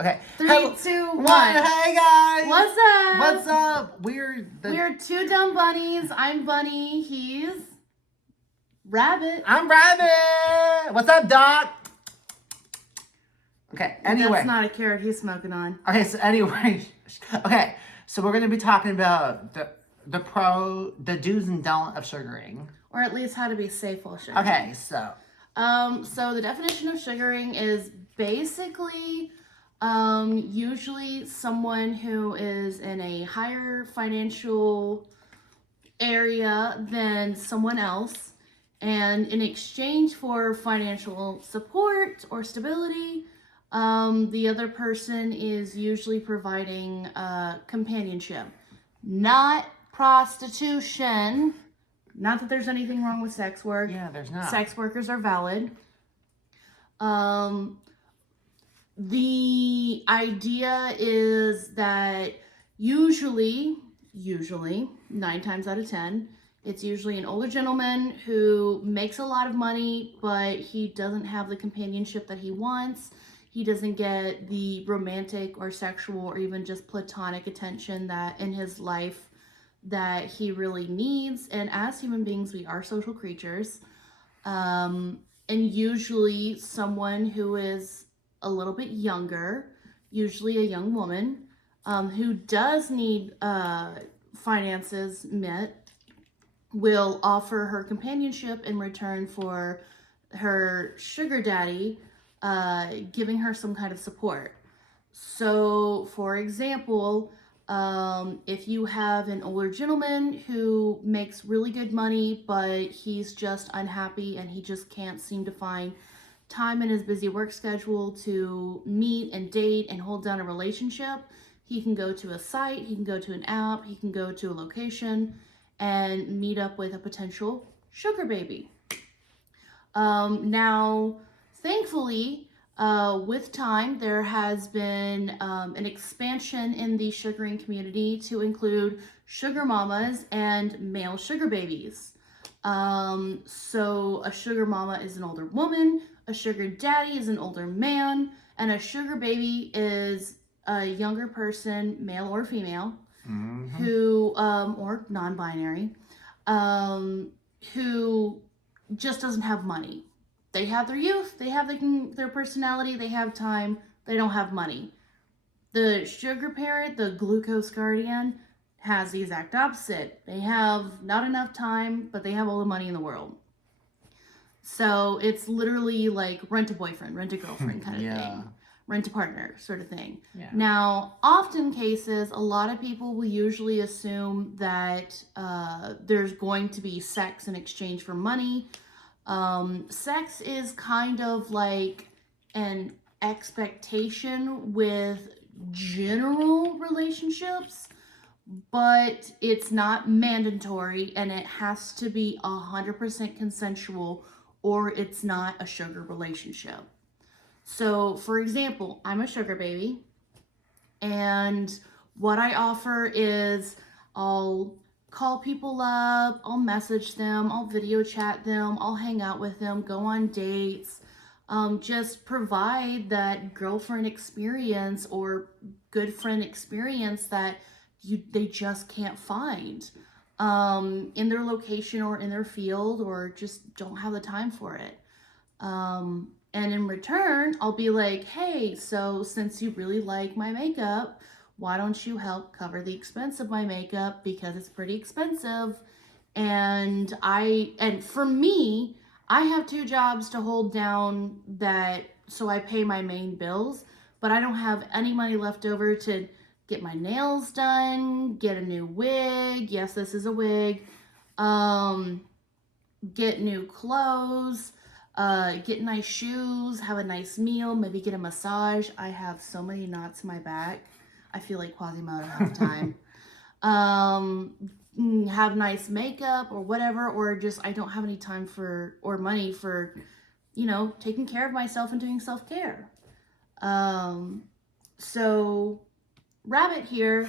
Okay. Three, Hello. 2, 1. Hey guys. What's up? What's up? We're two dumb bunnies. I'm Bunny. He's Rabbit. I'm Rabbit. What's up, Doc? Okay. Anyway. That's not a carrot he's smoking on. Okay. So anyway. Okay. So we're gonna be talking about the do's and don'ts of sugaring. Or at least how to be safe while sugaring. Okay. So the definition of sugaring is basically usually someone who is in a higher financial area than someone else, and in exchange for financial support or stability, the other person is usually providing companionship, not prostitution. Not that there's anything wrong with sex work. yeah, there's not. Sex workers are valid. The idea is that usually 9 times out of 10, it's usually an older gentleman who makes a lot of money, but he doesn't have the companionship that he wants. He doesn't get the romantic or sexual or even just platonic attention that in his life that he really needs. And as human beings, we are social creatures. And usually someone who is a little bit younger, usually a young woman, who does need finances met, will offer her companionship in return for her sugar daddy giving her some kind of support. So, for example, if you have an older gentleman who makes really good money, but he's just unhappy and he just can't seem to find time in his busy work schedule to meet and date and hold down a relationship, he can go to a site, he can go to an app, he can go to a location and meet up with a potential sugar baby. Now, thankfully, with time, there has been an expansion in the sugaring community to include sugar mamas and male sugar babies. So a sugar mama is an older woman, a sugar daddy is an older man, and a sugar baby is a younger person, male or female, who, or non-binary, who just doesn't have money. They have their youth, they have their personality, they have time, they don't have money. The sugar parent, the glucose guardian, has the exact opposite. They have not enough time, but they have all the money in the world. So it's literally like rent a boyfriend, rent a girlfriend kind of thing. Rent a partner sort of thing. Yeah. Now, often cases, a lot of people will usually assume that there's going to be sex in exchange for money. Sex is kind of like an expectation with general relationships, but it's not mandatory and it has to be 100% consensual or it's not a sugar relationship. So, for example, I'm a sugar baby, and what I offer is I'll call people up, I'll message them, I'll video chat them, I'll hang out with them, go on dates, just provide that girlfriend experience or good friend experience that they just can't find in their location or in their field, or just don't have the time for it. And in return, I'll be like, hey, so since you really like my makeup, why don't you help cover the expense of my makeup, because it's pretty expensive. And for me, I have 2 jobs to hold down that, so I pay my main bills, but I don't have any money left over to get my nails done, get a new wig. Yes, this is a wig. Get new clothes, get nice shoes, have a nice meal, maybe get a massage. I have so many knots in my back. I feel like Quasimodo half the time. Have nice makeup or whatever, or just I don't have any time or money for, taking care of myself and doing self-care. So Rabbit here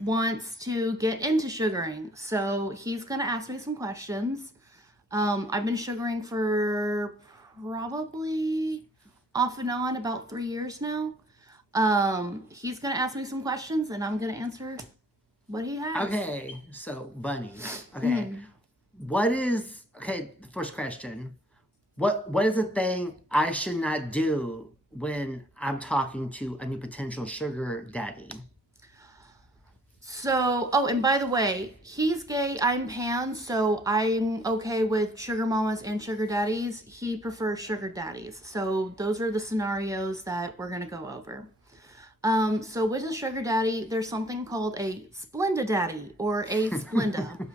wants to get into sugaring. So he's going to ask me some questions. I've been sugaring for probably off and on about 3 years now. He's gonna ask me some questions, and I'm gonna answer what he has. Okay, so bunnies. Okay, Mhm. the first question. What is the thing I should not do when I'm talking to a new potential sugar daddy? So, oh, and by the way, he's gay, I'm pan, so I'm okay with sugar mamas and sugar daddies. He prefers sugar daddies. So, those are the scenarios that we're going to go over. So with a sugar daddy, there's something called a Splenda daddy or a Splenda.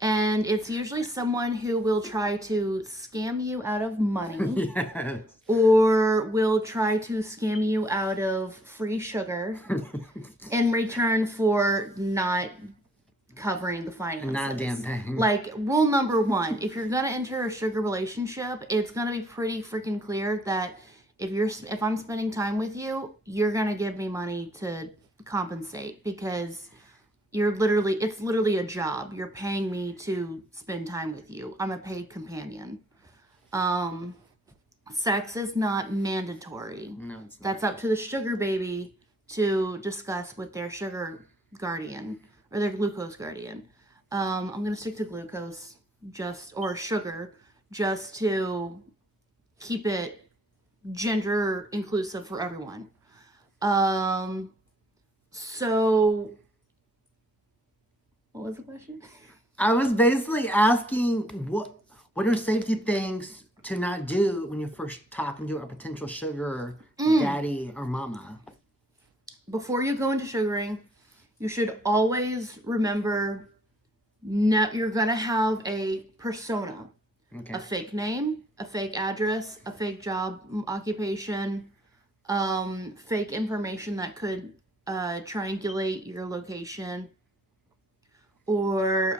And it's usually someone who will try to scam you out of money Yes. or will try to scam you out of free sugar in return for not covering the finances. Not a damn thing. Like, rule number one, if you're gonna enter a sugar relationship, it's gonna be pretty freaking clear that if I'm spending time with you, you're gonna give me money to compensate, because it's literally a job. You're paying me to spend time with you. I'm a paid companion. Sex is not mandatory. No, it's not. That's up to the sugar baby to discuss with their sugar guardian or their glucose guardian. I'm gonna stick to glucose or sugar just to keep it gender inclusive for everyone. So what was the question? I was basically asking what are safety things to not do when you're first talking to a potential sugar daddy or mama. Before you go into sugaring, you should always remember you're gonna have a persona, Okay. a fake name, a fake address, a fake job, occupation, fake information that could triangulate your location, or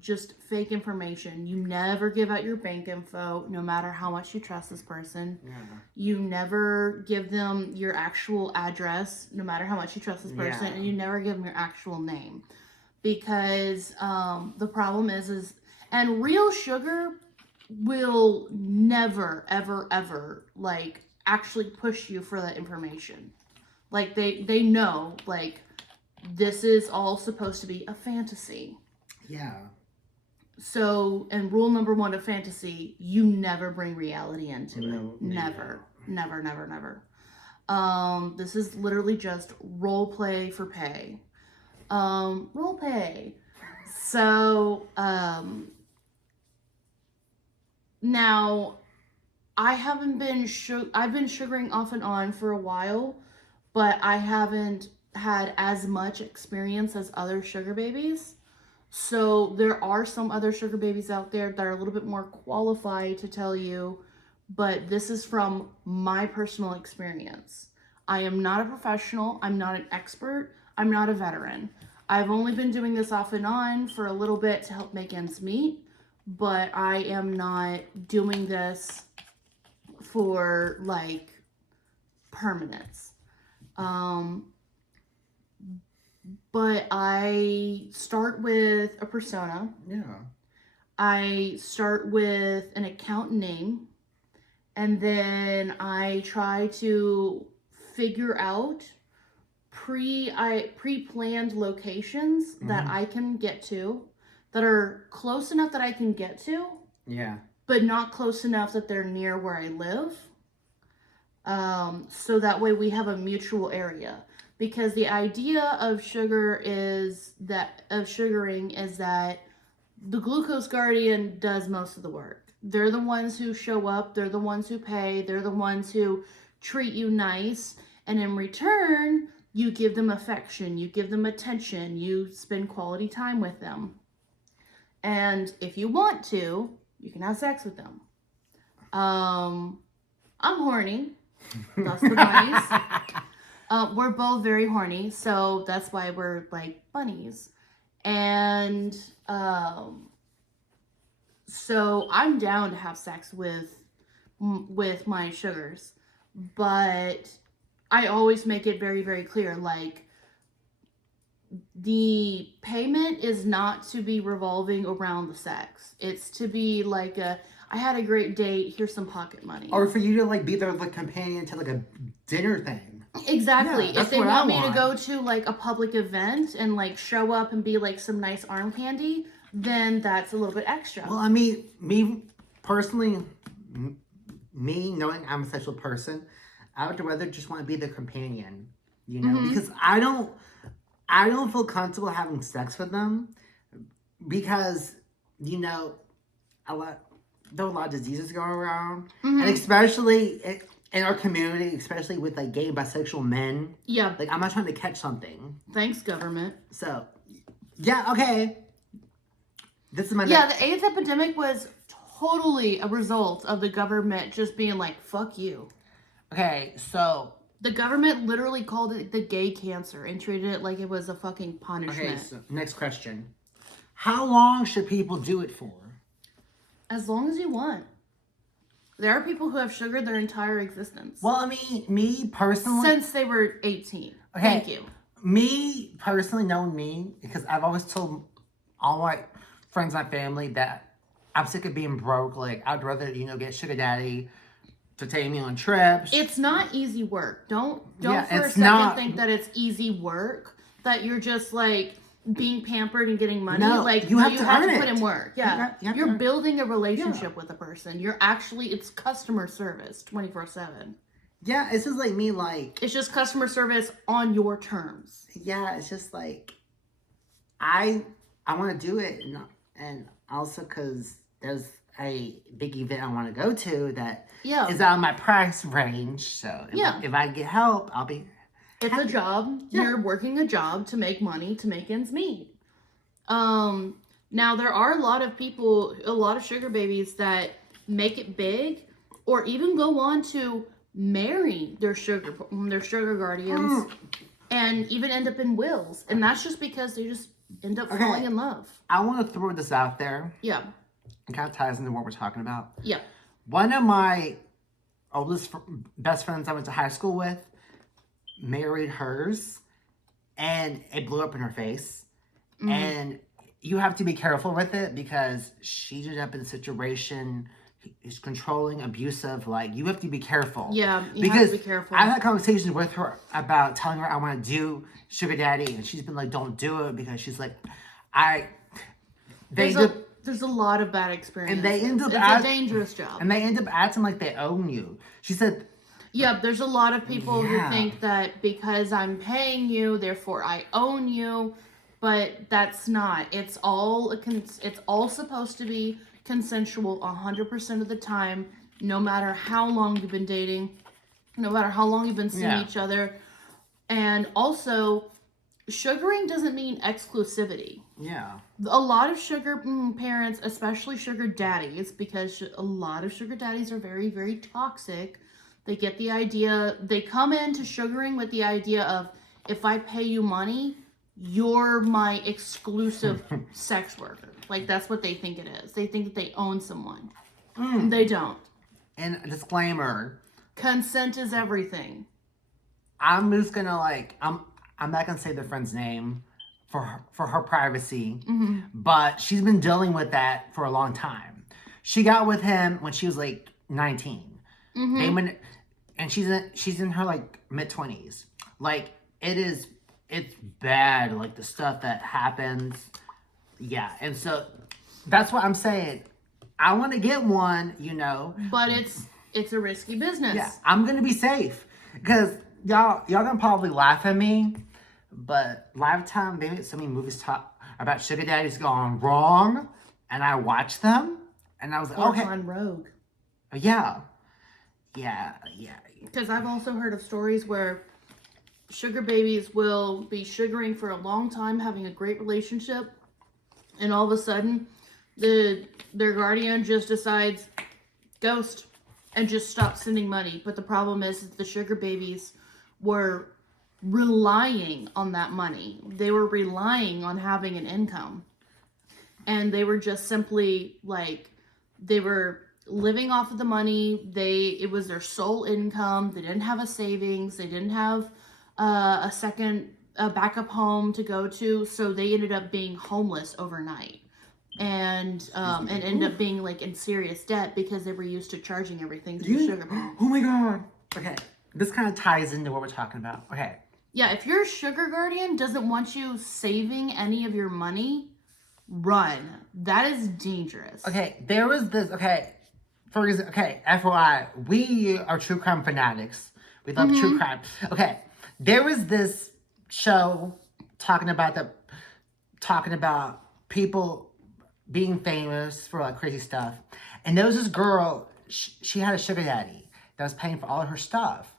just fake information. You never give out your bank info, no matter how much you trust this person. Yeah. You never give them your actual address, no matter how much you trust this person, and you never give them your actual name, because the problem is, and real sugar will never, ever, ever like actually push you for that information. Like they know, like, this is all supposed to be a fantasy. Yeah. So, and rule number one of fantasy, you never bring reality into it. Never. Never, never, never. This is literally just role play for pay. Role play. So, now I've been sugaring off and on for a while, but I haven't had as much experience as other sugar babies. So there are some other sugar babies out there that are a little bit more qualified to tell you, but this is from my personal experience. I am not a professional. I'm not an expert. I'm not a veteran. I've only been doing this off and on for a little bit to help make ends meet, but I am not doing this for like permanence. But I start with a persona. Yeah. I start with an account name, and then I try to figure out pre-planned locations that I can get to, that are close enough that I can get to. Yeah. But not close enough that they're near where I live. So that way we have a mutual area. Because the idea of sugaring is that the glucose guardian does most of the work. They're the ones who show up, they're the ones who pay, they're the ones who treat you nice, and in return, you give them affection, you give them attention, you spend quality time with them. And if you want to, you can have sex with them. I'm horny. That's the bunnies. We're both very horny, so that's why we're like bunnies. And so I'm down to have sex with my sugars, but I always make it very, very clear, like, the payment is not to be revolving around the sex. It's to be like I had a great date, here's some pocket money. Or for you to like be the companion to like a dinner thing. Exactly. Yeah, If that's they what I want me to want. go to like a public event and like show up and be like some nice arm candy, then that's a little bit extra. Well, I mean, me personally, me knowing I'm a sexual person, I would rather just want to be the companion, you know, Mhm. because I don't feel comfortable having sex with them because, you know, a lot there are a lot of diseases going around, and Mhm. especially in our community, especially with like gay and bisexual men. Yeah. Like, I'm not trying to catch something. Thanks, government. So, yeah, okay. This is my Yeah, next. the AIDS epidemic was totally a result of the government just being like, fuck you. Okay, so The government literally called it the gay cancer and treated it like it was a fucking okay, punishment. so next question. How long should people do it for? As long as you want. There are people who have sugared their entire existence. Well, I mean, me personally. Since they were 18. Okay. Thank you. Me personally, knowing me, because I've always told all my friends and family that I'm sick of being broke. Like, I'd rather, you know, get sugar daddy to take me on trips. It's not easy work. Don't Yeah, for a it's second not. think that it's easy work. That you're just like being pampered and getting money. No, like you have to have earn to put it. in work. Yeah. You have to You're earn- building a relationship with a person. You're actually it's customer service 24/7. Yeah, it's just like me, like, It's just customer service on your terms. yeah, it's just like I want to do it, and also because there's a big event I want to go to that Yeah. is out of my price range. So Yeah. if I get help, I'll be. It's a job. Yeah. You're working a job to make money, to make ends meet. Now there are a lot of people, a lot of sugar babies that make it big, or even go on to marry their sugar guardians, and even end up in wills, and that's just because they just end up falling in love. I want to throw this out there. Yeah, It kind of ties into what we're talking about. yeah. One of my best friends I went to high school with married hers, and it blew up in her face. Mhm. And you have to be careful with it because she ended up in a situation. Is controlling, abusive. Like, you have to be careful. Yeah, you because have to be careful. I've had conversations with her about telling her I want to do sugar daddy, and she's been like, "Don't do it," because she's like, There's a lot of bad experiences. and they end up it's a dangerous job. and they end up acting like they own you. She said, Yeah, there's a lot of people Yeah. who think that because I'm paying you, therefore I own you, but that's not. It's all it's all supposed to be consensual 100% of the time, no matter how long you've been dating, no matter how long you've been seeing Yeah. each other. And also, sugaring doesn't mean exclusivity. yeah, A lot of sugar parents, especially sugar daddies, because a lot of sugar daddies are very, very toxic. They get the idea, they come into sugaring with the idea of, if I pay you money, you're my exclusive sex worker. Like, that's what they think it is. They think that they own someone. They don't. and a disclaimer, Consent is everything. I'm just gonna like I'm not gonna say the friend's name for her privacy, but she's been dealing with that for a long time. She got with him when she was like 19. They went, and she's in her like mid-20s. Like, it's bad, like the stuff that happens. Yeah, and so that's what I'm saying. I want to get one, you know. But it's a risky business. Yeah, I'm gonna be safe because y'all gonna probably laugh at me, but Lifetime, they made so many movies talk about sugar daddies gone wrong, and I watched them, and I was like, Or okay, on Rogue. yeah. Because I've also heard of stories where sugar babies will be sugaring for a long time, having a great relationship, and all of a sudden, their guardian just decides, ghost, and just stops sending money. But the problem is the sugar babies were relying on that money. They were relying on having an income. And they were just simply like, they were living off of the money. It was their sole income. They didn't have a savings. They didn't have a backup home to go to. So they ended up being homeless overnight. And ended up being like in serious debt because they were used to charging everything through sugar. Oh my god. Okay, this kind of ties into what we're talking about. Okay. Yeah, if your sugar guardian doesn't want you saving any of your money, run. That is dangerous. Okay, there was this. Okay, for example, okay, FYI, we are true crime fanatics. We love true crime. Okay, there was this show talking about people being famous for like crazy stuff, and there was this girl. She had a sugar daddy that was paying for all of her stuff,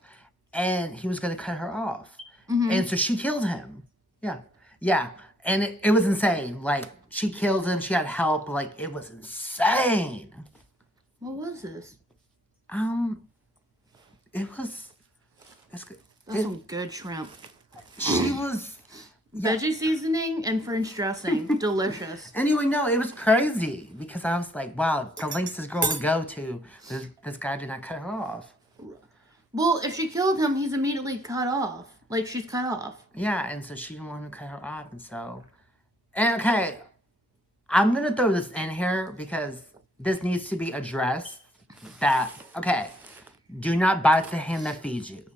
and he was going to cut her off, and so she killed him. Yeah, yeah, and it was insane. Like she killed him. She had help. Like it was insane. What was this? It was. That's some good shrimp. She was. Veggie seasoning and French dressing. Delicious. Anyway, no, it was crazy because I was like, wow, the lengths this girl would go to, this guy did not cut her off. Well, if she killed him, he's immediately cut off. Like, she's cut off. Yeah, and so she didn't want to cut her off, and okay, I'm going to throw this in here because this needs to be addressed that, okay, do not bite the hand that feeds you.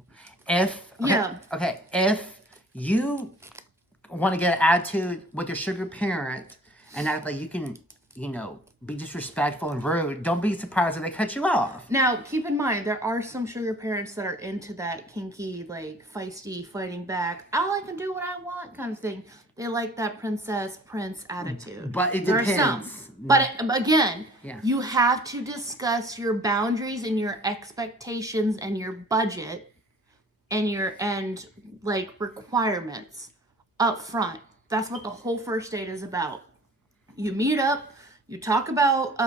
If you want to get an attitude with your sugar parent and act like you can, be disrespectful and rude, don't be surprised if they cut you off. Now, keep in mind, there are some sugar parents that are into that kinky, like, feisty, fighting back, I can do what I want kind of thing. They like that prince attitude. But it there depends. Are some. But again, you have to discuss your boundaries and your expectations and your budget and requirements up front. That's what the whole first date is about. You meet up, you talk about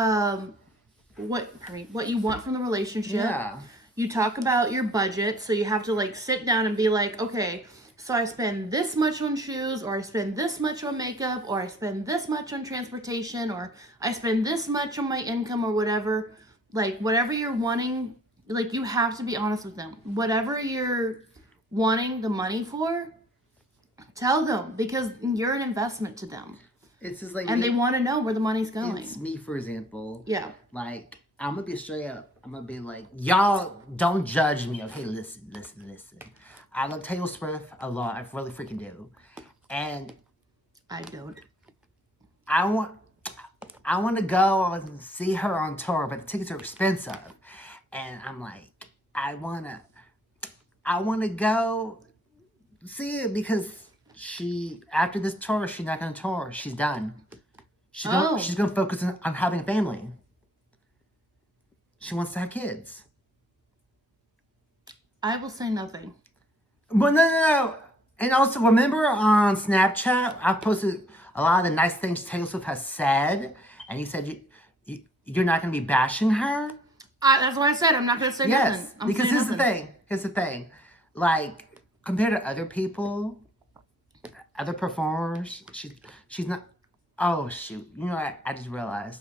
what you want from the relationship. Yeah. You talk about your budget, so you have to sit down and be like, okay, so I spend this much on shoes, or I spend this much on makeup, or I spend this much on transportation, or I spend this much on my income, or whatever. Whatever you're wanting, you have to be honest with them. Whatever you're wanting the money for, tell them, because you're an investment to them. It's just like, and they want to know where the money's going. It's me, for example. Yeah. I'm gonna be straight up. I'm gonna be like, y'all don't judge me. Okay, listen. I love Taylor Swift a lot. I really freaking do. And I don't. I want to go and see her on tour, but the tickets are expensive. And I'm like, I wanna go see it because after this tour, she's not gonna tour. She's done. She's gonna focus on having a family. She wants to have kids. I will say nothing. Well, no. And also, remember on Snapchat, I posted a lot of the nice things Taylor Swift has said, and he said you're not gonna be bashing her. That's why I said I'm not gonna say nothing. Yes, because here's the thing. Compared to other people, other performers, she's not. Oh shoot! I just realized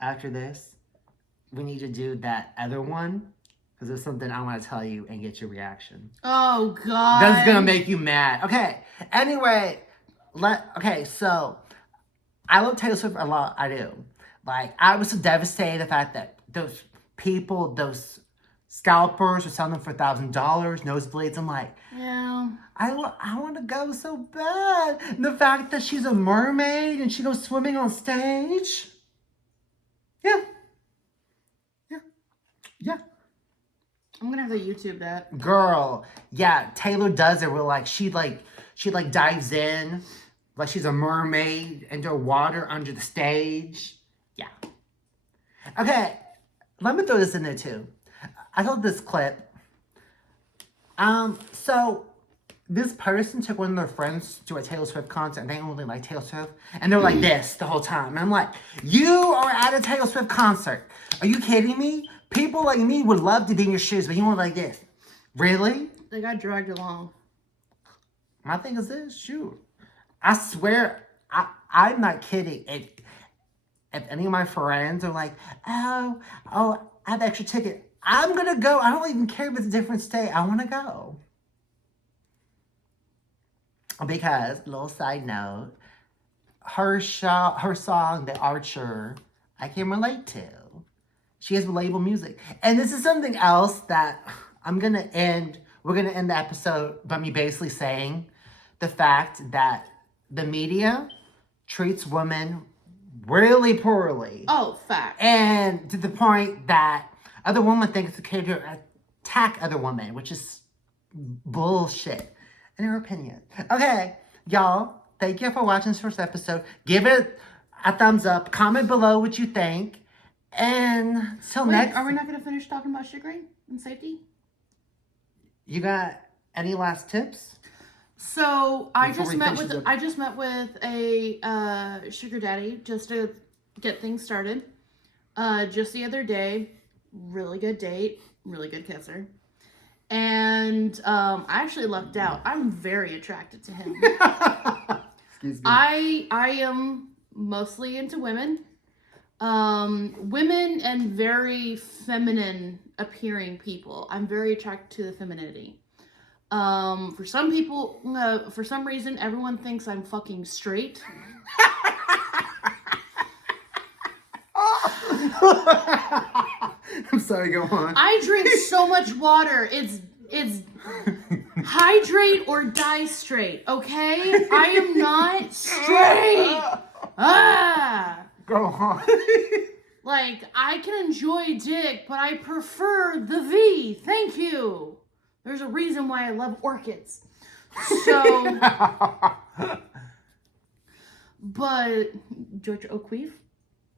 after this, we need to do that other one because there's something I want to tell you and get your reaction. Oh God! That's gonna make you mad. Okay. Anyway, so I love Taylor Swift a lot. I do. I was so devastated the fact that those people, those scalpers, are selling them for $1,000 nosebleeds. I'm like, yeah. I want to go so bad. And the fact that she's a mermaid and she goes swimming on stage. Yeah. I'm gonna have to YouTube that. Girl, yeah, Taylor does it where she dives in like she's a mermaid into water under the stage. Yeah. Okay, let me throw this in there too. I saw this clip. So this person took one of their friends to a Taylor Swift concert and they only like Taylor Swift. And they're like this the whole time. And I'm like, you are at a Taylor Swift concert. Are you kidding me? People like me would love to be in your shoes, but you want like this. Really? They got dragged along. My thing is this, shoot. I swear, I'm not kidding. If any of my friends are like, oh, I have an extra ticket, I'm going to go. I don't even care if it's a different state. I want to go. Because, little side note, her song, The Archer, I can relate to. She has relatable music. And this is something else that we're going to end the episode by me basically saying the fact that the media treats women really poorly. Oh, fact. And to the point that other women think it's okay to attack other women, which is bullshit, in her opinion. Okay, y'all, thank you for watching this first episode. Give it a thumbs up. Comment below what you think. And till next... Are we not going to finish talking about sugaring and safety? You got any last tips? So I just met with a sugar daddy just to get things started. Just the other day, really good date, really good kisser, and I actually lucked out. I'm very attracted to him. Excuse me. I am mostly into women, women and very feminine appearing people. I'm very attracted to the femininity. For some people, for some reason, everyone thinks I'm fucking straight. I'm sorry, go on. I drink so much water. It's hydrate or die straight, okay? I am not straight. Go on. Like, I can enjoy dick, but I prefer the V. Thank you. There's a reason why I love orchids. So, but George O'Keefe.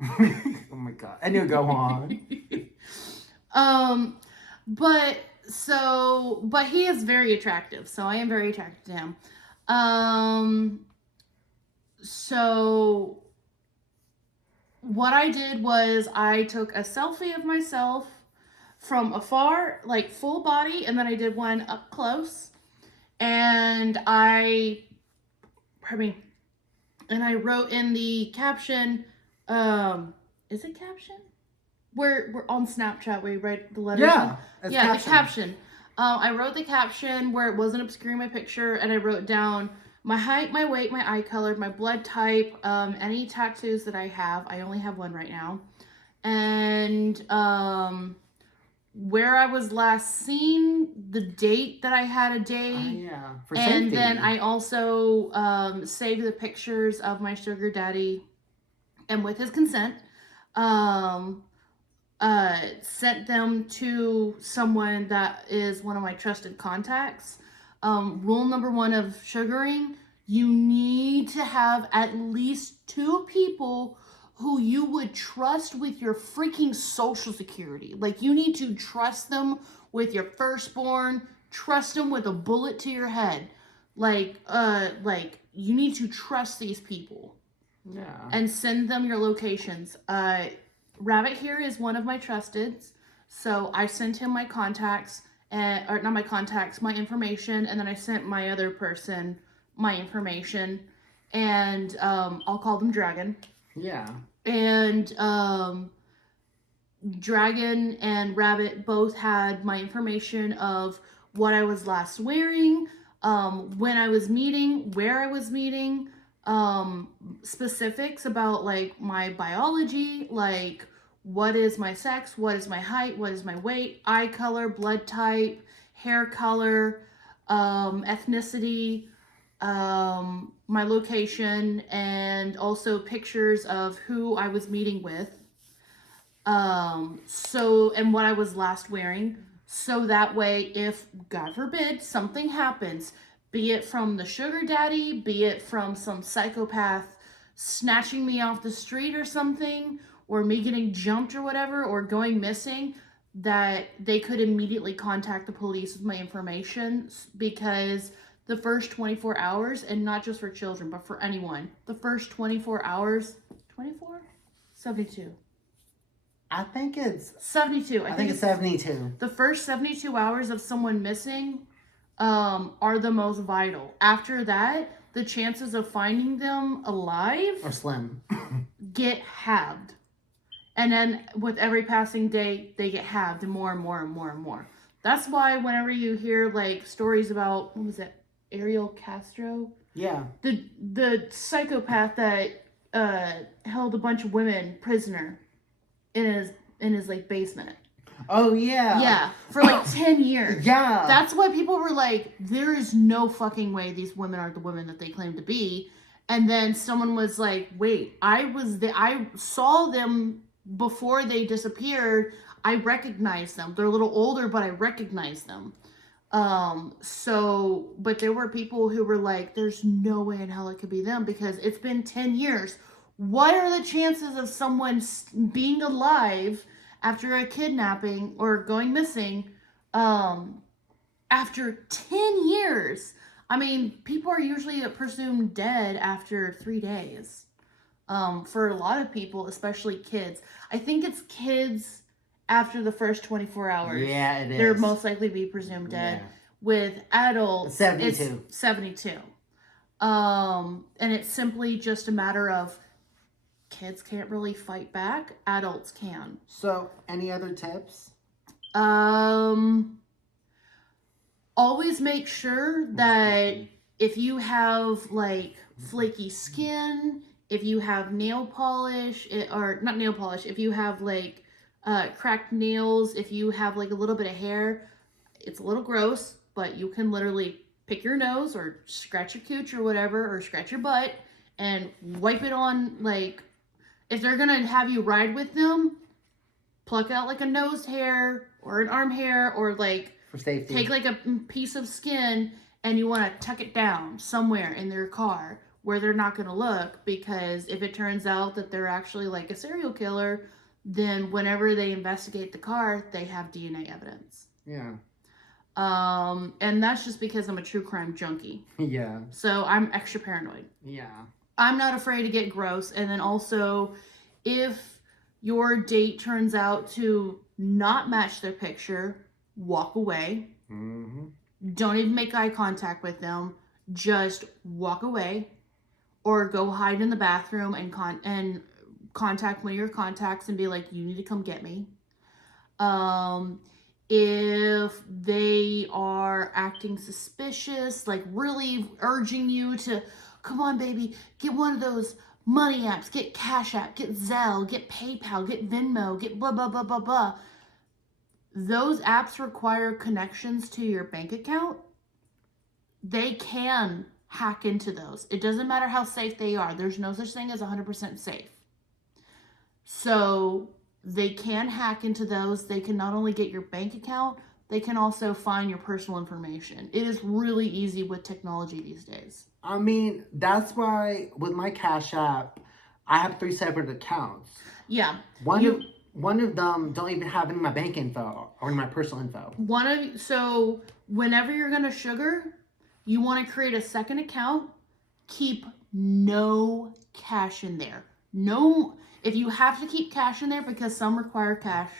Oh my god! I knew. Go on. But he is very attractive. So I am very attracted to him. So what I did was I took a selfie of myself from afar, like full body, and then I did one up close, and I wrote in the caption, is it caption? We're on Snapchat where you write the letters. Yeah, the caption. caption. I wrote the caption where it wasn't obscuring my picture, and I wrote down my height, my weight, my eye color, my blood type, any tattoos that I have. I only have one right now. And where I was last seen, the date that I had a day. For and safety. then I also saved the pictures of my sugar daddy, and with his consent, sent them to someone that is one of my trusted contacts. Rule number 1 of sugaring, you need to have at least 2 people who you would trust with your freaking social security. Like, you need to trust them with your firstborn, trust them with a bullet to your head. Like, you need to trust these people. Yeah. And send them your locations. Rabbit here is one of my trusteds, so I sent him my contacts, or not my contacts, my information, and then I sent my other person my information, and I'll call them Dragon. Yeah. And Dragon and Rabbit both had my information of what I was last wearing, when I was meeting, where I was meeting, specifics about like my biology, like what is my sex, what is my height, what is my weight, eye color, blood type, hair color, ethnicity, my location, and also pictures of who I was meeting with, and what I was last wearing, so that way if, God forbid, something happens, be it from the sugar daddy, be it from some psychopath snatching me off the street or something, or me getting jumped or whatever, or going missing, that they could immediately contact the police with my information, because the first 24 hours, and not just for children, but for anyone, the first 24 hours, 24? 72. I think it's 72. I think it's 72. The first 72 hours of someone missing are the most vital. After that, the chances of finding them alive or slim get halved. And then with every passing day, they get halved and more and more and more and more. That's why whenever you hear like stories about, what was it, Ariel Castro? Yeah. The psychopath that held a bunch of women prisoner in his like basement. Oh, yeah. Yeah, for like 10 years. Yeah. That's why people were like, there is no fucking way these women aren't the women that they claim to be. And then someone was like, wait, I saw them before they disappeared. I recognized them. They're a little older, but I recognize them. But there were people who were like, there's no way in hell it could be them because it's been 10 years. What are the chances of someone being alive after a kidnapping or going missing, after 10 years? I mean, people are usually presumed dead after 3 days. For a lot of people, especially kids. I think it's kids after the first 24 hours. Yeah, it is. They're most likely to be presumed dead. Yeah. With adults, 72. It's 72. And it's simply just a matter of kids can't really fight back. Adults can. So, any other tips? Always make sure that if you have like flaky skin, if you have nail polish, or not nail polish, if you have like cracked nails, if you have like a little bit of hair, it's a little gross, but you can literally pick your nose or scratch your cooch or whatever, or scratch your butt and wipe it on. Like, if they're gonna have you ride with them, pluck out like a nose hair or an arm hair, or like for safety, take like a piece of skin and you want to tuck it down somewhere in their car where they're not going to look, because if it turns out that they're actually like a serial killer, then whenever they investigate the car, they have DNA evidence. Yeah. And that's just because I'm a true crime junkie. Yeah. So I'm extra paranoid. Yeah. I'm not afraid to get gross. And then also, if your date turns out to not match their picture, walk away. Mm-hmm. Don't even make eye contact with them. Just walk away, or go hide in the bathroom and contact one of your contacts and be like, you need to come get me. If they are acting suspicious, like really urging you to, come on, baby, get one of those money apps, get Cash App, get Zelle, get PayPal, get Venmo, get blah, blah, blah, blah, blah. Those apps require connections to your bank account. They can hack into those. It doesn't matter how safe they are. There's no such thing as 100% safe. So they can hack into those. They can not only get your bank account, they can also find your personal information. It is really easy with technology these days. I mean, that's why with my Cash App, I have 3 separate accounts. Yeah. One of them don't even have any of my bank info or my personal info. So whenever you're gonna sugar, you want to create a second account. Keep no cash in there. No, if you have to keep cash in there, because some require cash,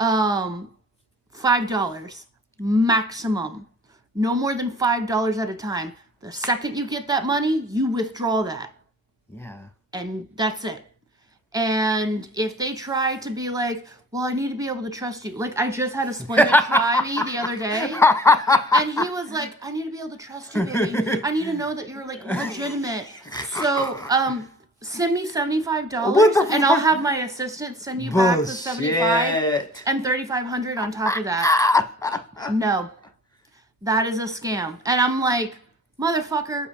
$5 maximum. No more than $5 at a time. The second you get that money, you withdraw that. Yeah. And that's it. And if they try to be like, well, I need to be able to trust you. Like, I just had a Splendid try me the other day. And he was like, I need to be able to trust you, baby. I need to know that you're, like, legitimate. So, send me $75 and I'll have my assistant send you back the $75 and $3,500 on top of that. No. That is a scam. And I'm like, motherfucker,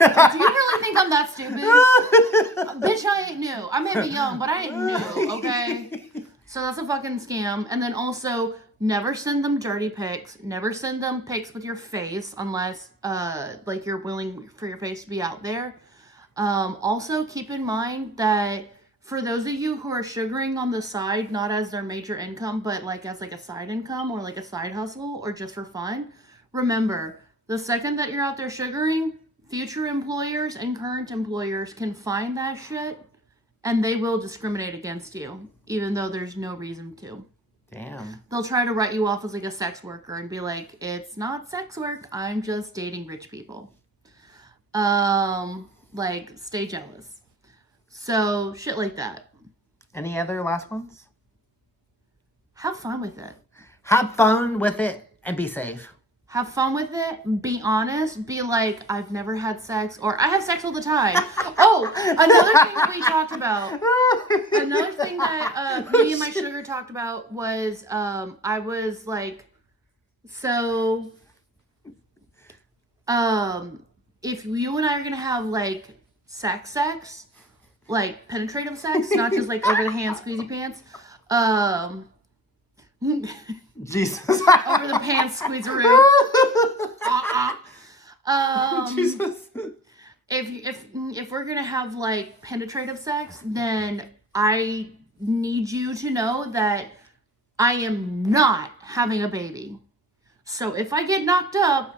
do you really think I'm that stupid? Bitch, I ain't new. I may be young, but I ain't new, okay? So that's a fucking scam. And then also, never send them dirty pics. Never send them pics with your face unless, like, you're willing for your face to be out there. Also, keep in mind that for those of you who are sugaring on the side, not as their major income, but like as like a side income or like a side hustle or just for fun, remember, the second that you're out there sugaring, future employers and current employers can find that shit and they will discriminate against you, even though there's no reason to. Damn. They'll try to write you off as like a sex worker and be like, it's not sex work, I'm just dating rich people. Like, stay jealous. So, shit like that. Any other last ones? Have fun with it. Have fun with it and be safe. Have fun with it. Be honest. Be like, I've never had sex, or I have sex all the time. Oh, another thing that we talked about. Another thing that me and my sugar talked about was I was like, so if you and I are gonna have like sex, like penetrative sex, not just like over the hand squeezy pants, Jesus. over the pants squeezeroo. Jesus. If we're gonna have like penetrative sex, then I need you to know that I am not having a baby. So if I get knocked up,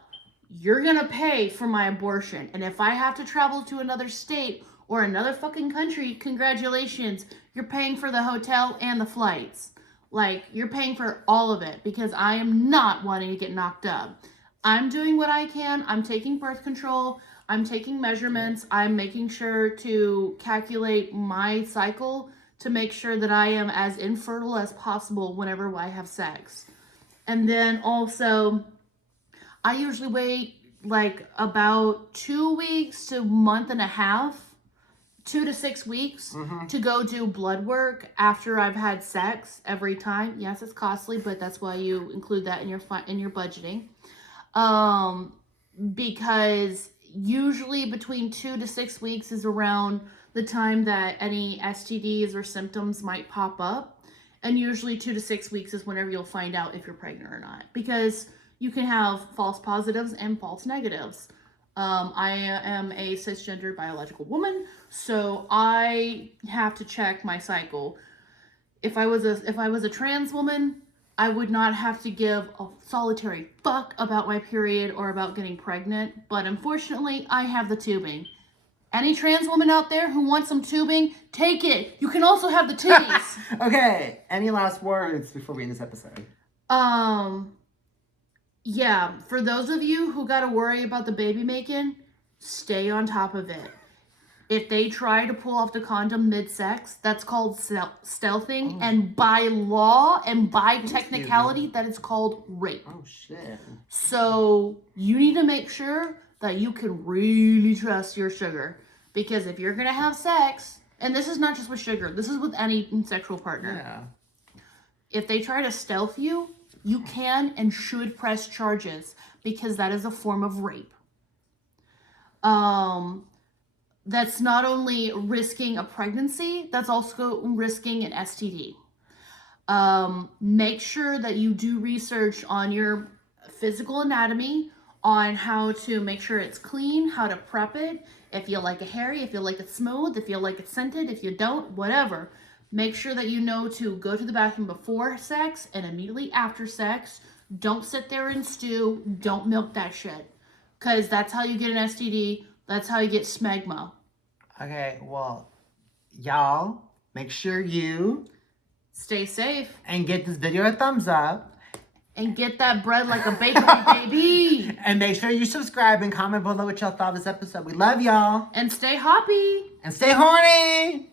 you're gonna pay for my abortion. And if I have to travel to another state or another fucking country, congratulations, you're paying for the hotel and the flights. Like, you're paying for all of it because I am not wanting to get knocked up. I'm doing what I can. I'm taking birth control. I'm taking measurements. I'm making sure to calculate my cycle to make sure that I am as infertile as possible whenever I have sex. And then also, I usually wait like about 2 weeks to a month and a half, 2 to 6 weeks to go do blood work after I've had sex every time. Yes, it's costly, but that's why you include that in your budgeting. Because usually between 2 to 6 weeks is around the time that any STDs or symptoms might pop up. And usually 2 to 6 weeks is whenever you'll find out if you're pregnant or not. Because you can have false positives and false negatives. I am a cisgender biological woman, so I have to check my cycle. If I was a trans woman, I would not have to give a solitary fuck about my period or about getting pregnant, but unfortunately, I have the tubing. Any trans woman out there who wants some tubing, take it. You can also have the titties. Okay, any last words before we end this episode? Yeah, for those of you who gotta worry about the baby making, stay on top of it. If they try to pull off the condom mid-sex, that's called stealthing, and by law and by technicality, that is called rape. Oh, shit. So you need to make sure that you can really trust your sugar. Because if you're gonna have sex, and this is not just with sugar, this is with any sexual partner. Yeah. If they try to stealth you, you can and should press charges because that is a form of rape. That's not only risking a pregnancy, that's also risking an STD. Make sure that you do research on your physical anatomy, on how to make sure it's clean, how to prep it, if you like it hairy, if you like it smooth, if you like it scented, if you don't, whatever. Make sure that you know to go to the bathroom before sex and immediately after sex. Don't sit there and stew. Don't milk that shit. Because that's how you get an STD. That's how you get smegma. Okay, well, y'all, make sure you stay safe. And get this video a thumbs up. And get that bread like a bakery, baby. And make sure you subscribe and comment below what y'all thought of this episode. We love y'all. And stay hoppy. And stay horny.